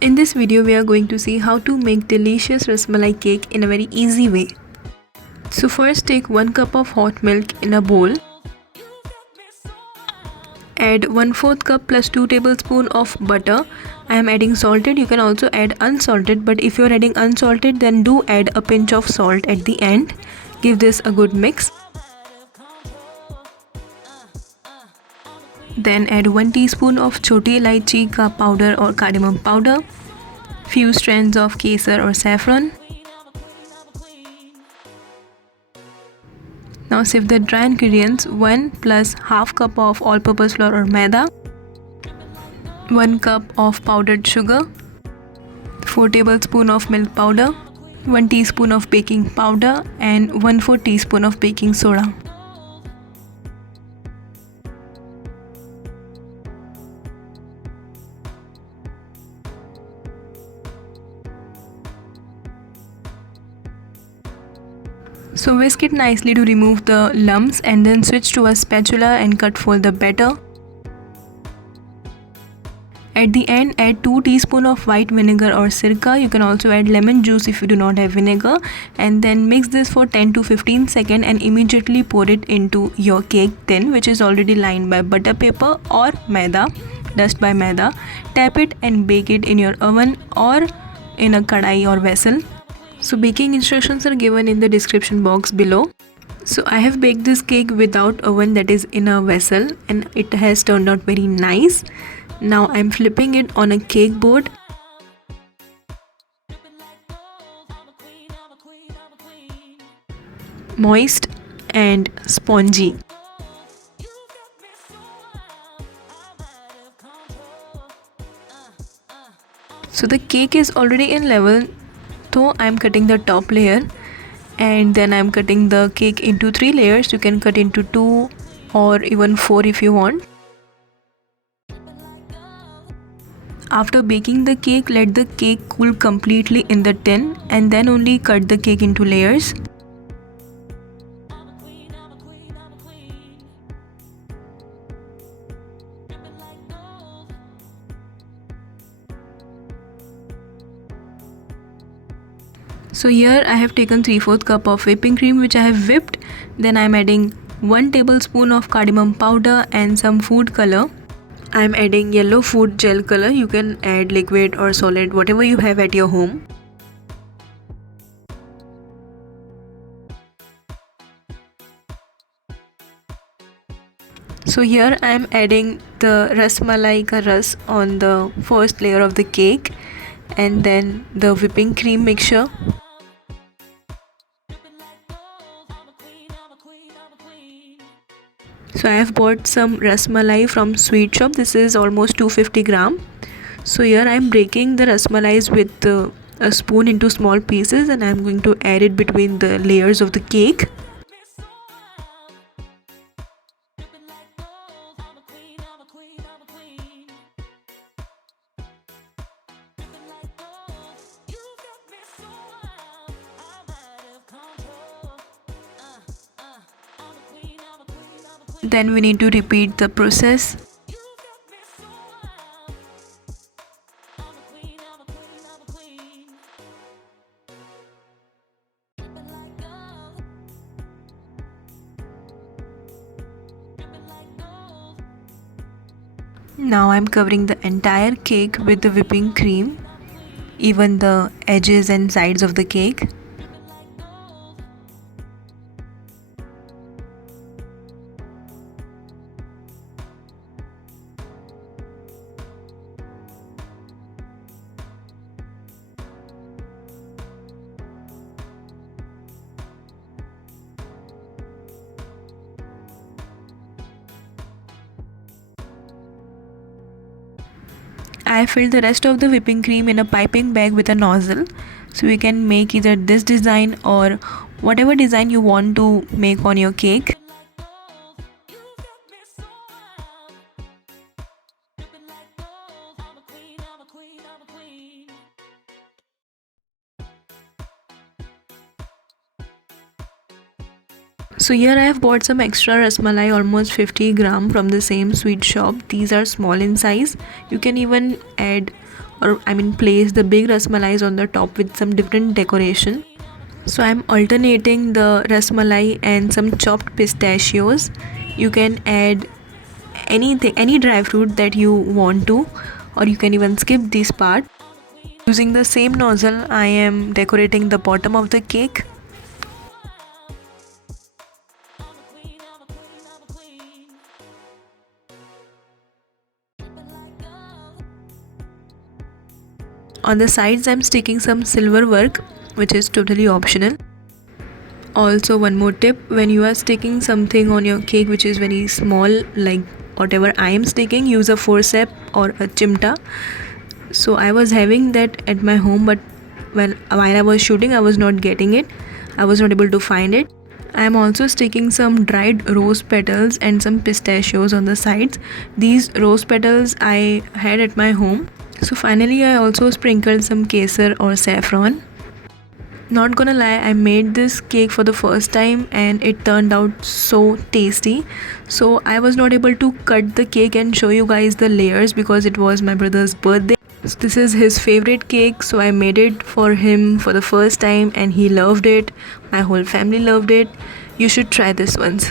In this video, we are going to see how to make delicious rasmalai cake in a very easy way. So first take 1 cup of hot milk in a bowl. Add 1/4 cup plus 2 tablespoons of butter. I am adding salted. You can also add unsalted, but if you are adding unsalted, then do add a pinch of salt at the end. Give this a good mix. Then add 1 teaspoon of choti elaichi ka powder or cardamom powder, few strands of kesar or saffron. Now sieve the dry ingredients. 1 plus half cup of all-purpose flour or maida, 1 cup of powdered sugar, 4 tablespoons of milk powder, 1 teaspoon of baking powder and 1/4 teaspoon of baking soda. So whisk it nicely to remove the lumps and then switch to a spatula and cut for the batter. At the end, add 2 teaspoons of white vinegar or sirka. You can also add lemon juice if you do not have vinegar, and then mix this for 10 to 15 seconds and immediately pour it into your cake tin, which is already lined by butter paper or maida, dust by maida. Tap it and bake it in your oven or in a kadai or vessel. So baking instructions are given in the description box below. So I have baked this cake without oven, that is in a vessel, and it has turned out very nice. Now I am flipping it on a cake board. Moist and spongy. So the cake is already in level. So I am cutting the top layer and then I am cutting the cake into 3 layers. You can cut into 2 or even 4 if you want. After baking the cake, let the cake cool completely in the tin and then only cut the cake into layers. So here I have taken 3/4 cup of whipping cream which I have whipped. Then I am adding 1 tablespoon of cardamom powder and some food color. I am adding yellow food gel color. You can add liquid or solid, whatever you have at your home. So here I am adding the rasmalai ka ras on the first layer of the cake and then the whipping cream mixture. So I have bought some rasmalai from sweet shop. This is almost 250 gram. So here I am breaking the rasmalais with a spoon into small pieces and I am going to add it between the layers of the cake. Then we need to repeat the process. Now I'm covering the entire cake with the whipping cream, even the edges and sides of the cake. I filled the rest of the whipping cream in a piping bag with a nozzle, so you can make either this design or whatever design you want to make on your cake. So here I have bought some extra rasmalai, almost 50 gram from the same sweet shop. These are small in size. You can even add or I mean place the big rasmalais on the top with some different decoration. So I'm alternating the rasmalai and some chopped pistachios. You can add anything, any dry fruit that you want to, or you can even skip this part. Using the same nozzle, I am decorating the bottom of the cake. On the sides, I'm sticking some silver work, which is totally optional. Also, one more tip, when you are sticking something on your cake which is very small, like whatever I am sticking, use a forceps or a chimta. So I was having that at my home, but while I was shooting, I was not getting it. I was not able to find it. I am also sticking some dried rose petals and some pistachios on the sides. These rose petals I had at my home. So finally I also sprinkled some kesar or saffron. Not gonna lie, I made this cake for the first time and it turned out so tasty. So I was not able to cut the cake and show you guys the layers because it was my brother's birthday. So this is his favorite cake, so I made it for him for the first time and he loved it. My whole family loved it. You should try this once.